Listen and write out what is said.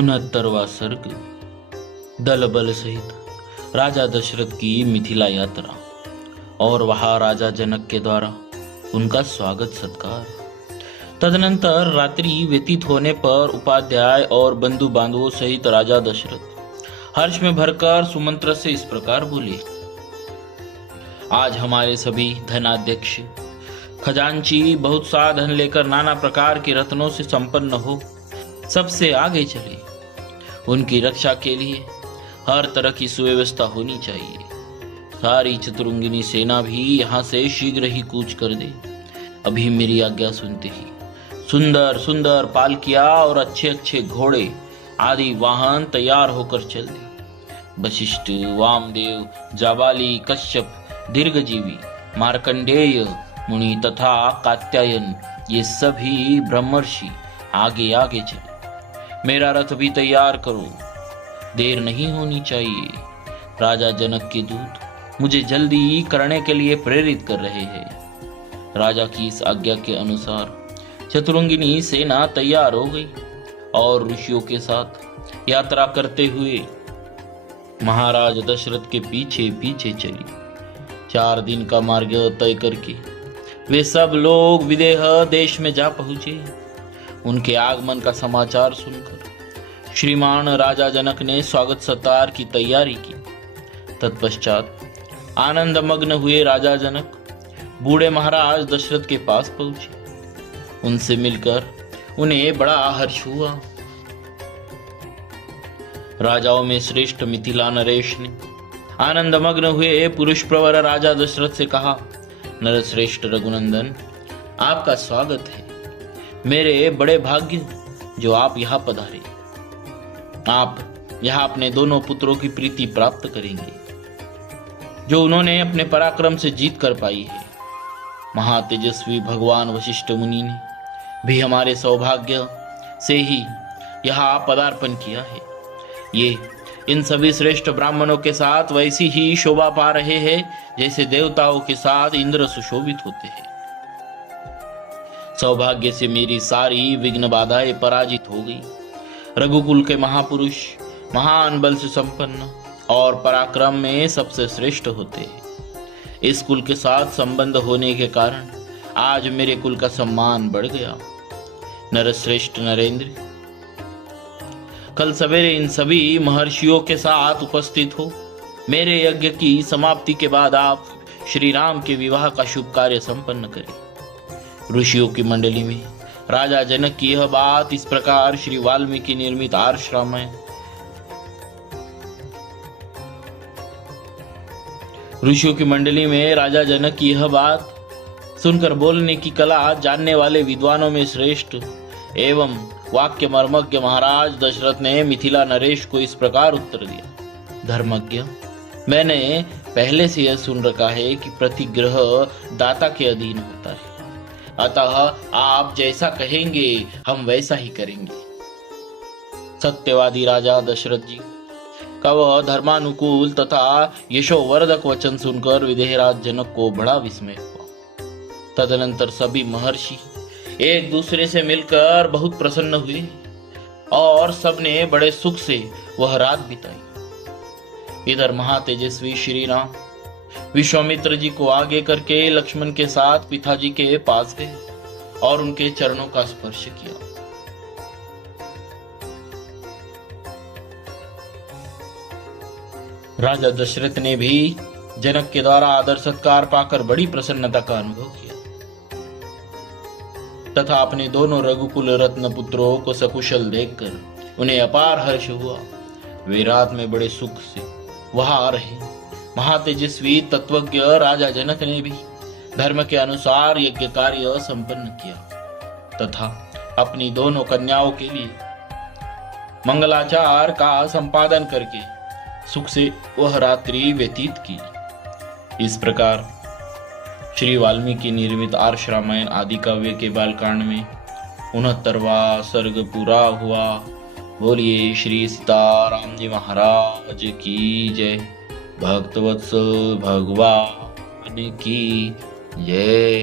69वां सर्ग। दल बल सहित राजा दशरथ की मिथिला यात्रा और वहां राजा जनक के द्वारा उनका स्वागत सत्कार। तदनंतर रात्रि व्यतीत होने पर उपाध्याय और बंधु बांधवों सहित राजा दशरथ हर्ष में भरकर सुमंत्र से इस प्रकार बोले। आज हमारे सभी धनाध्यक्ष खजांची बहुत सा धन लेकर नाना प्रकार के रत्नों से संपन्न हो सबसे आगे चले। उनकी रक्षा के लिए हर तरह की सुव्यवस्था होनी चाहिए। सारी चतुरंगिनी सेना भी यहाँ से शीघ्र ही कूच कर दे। अभी मेरी आज्ञा सुनते ही सुंदर सुंदर पालकियां और अच्छे अच्छे घोड़े आदि वाहन तैयार होकर चल दे। वशिष्ठ, वामदेव, जाबाली, कश्यप, दीर्घजीवी, मार्कंडेय मुनि तथा कात्यायन ये सभी ब्रह्मर्षि आगे आगे चले। मेरा रथ भी तैयार करो, देर नहीं होनी चाहिए। राजा जनक के दूत मुझे जल्दी करने के लिए प्रेरित कर रहे हैं। राजा की इस आज्ञा के अनुसार चतुरंगिनी सेना तैयार हो गई और ऋषियों के साथ यात्रा करते हुए महाराज दशरथ के पीछे पीछे चली। 4 दिन का मार्ग तय करके वे सब लोग विदेह देश में जा पहुंचे। उनके आगमन का समाचार सुनकर श्रीमान राजा जनक ने स्वागत सत्कार की तैयारी की। तत्पश्चात आनंद मग्न हुए राजा जनक बूढ़े महाराज दशरथ के पास पहुंचे। उनसे मिलकर उन्हें बड़ा हर्ष हुआ। राजाओं में श्रेष्ठ मिथिला नरेश ने आनंद मग्न हुए पुरुष प्रवर राजा दशरथ से कहा, नरश्रेष्ठ रघुनंदन, आपका स्वागत है। मेरे बड़े भाग्य जो आप यहाँ पधारे। आप यहाँ अपने दोनों पुत्रों की प्रीति प्राप्त करेंगे जो उन्होंने अपने पराक्रम से जीत कर पाई है। महातेजस्वी भगवान वशिष्ठ मुनि ने भी हमारे सौभाग्य से ही यहाँ पदार्पण किया है। ये इन सभी श्रेष्ठ ब्राह्मणों के साथ वैसी ही शोभा पा रहे हैं जैसे देवताओं के साथ इंद्र सुशोभित होते हैं। सौभाग्य से मेरी सारी विघ्न बाधाएं पराजित हो गई। रघुकुल के महापुरुष महान बल से संपन्न और पराक्रम में सबसे श्रेष्ठ होते हैं। इस कुल के साथ संबंध होने के कारण आज मेरे कुल का सम्मान बढ़ गया। नरश्रेष्ठ नरेंद्र, कल सवेरे इन सभी महर्षियों के साथ उपस्थित हो। मेरे यज्ञ की समाप्ति के बाद आप श्री राम के विवाह का शुभ कार्य संपन्न करें। ऋषियों की मंडली में राजा जनक की यह बात इस प्रकार श्री वाल्मीकि निर्मित आर्ष रामायण ऋषियों की मंडली में राजा जनक की यह बात सुनकर बोलने की कला जानने वाले विद्वानों में श्रेष्ठ एवं वाक्य मर्मज्ञ महाराज दशरथ ने मिथिला नरेश को इस प्रकार उत्तर दिया। धर्मज्ञ, मैंने पहले से यह सुन रखा है कि प्रतिग्रह दाता के अधीन होता है, अतः आप जैसा कहेंगे हम वैसा ही करेंगे। सत्यवादी राजा दशरथ जी का वह धर्मानुकूल तथा यशोवर्धक वचन सुनकर विदेहराज जनक को बड़ा विस्मय हुआ। तदनंतर सभी महर्षि एक दूसरे से मिलकर बहुत प्रसन्न हुए और सबने बड़े सुख से वह रात बिताई। इधर महातेजस्वी श्री राम विश्वामित्र जी को आगे करके लक्ष्मण के साथ पिताजी के पास गए और उनके चरणों का स्पर्श किया। राजा दशरथ ने भी जनक के द्वारा आदर सत्कार पाकर बड़ी प्रसन्नता का अनुभव किया तथा अपने दोनों रघुकुल रत्न पुत्रों को सकुशल देखकर उन्हें अपार हर्ष हुआ। वे रात में बड़े सुख से वहां रहे। महातेजस्वी तत्वज्ञ राजा जनक ने भी धर्म के अनुसार यज्ञ कार्य संपन्न किया तथा अपनी दोनों कन्याओं के लिए मंगलाचार का संपादन करके सुख से वह रात्रि व्यतीत की। इस प्रकार श्री वाल्मीकि निर्मित आर्ष रामायण आदि काव्य के बालकांड में 69वां सर्ग पूरा हुआ। बोलिए श्री सीताराम जी महाराज की जय। भक्तवत्सल भगवान की जय।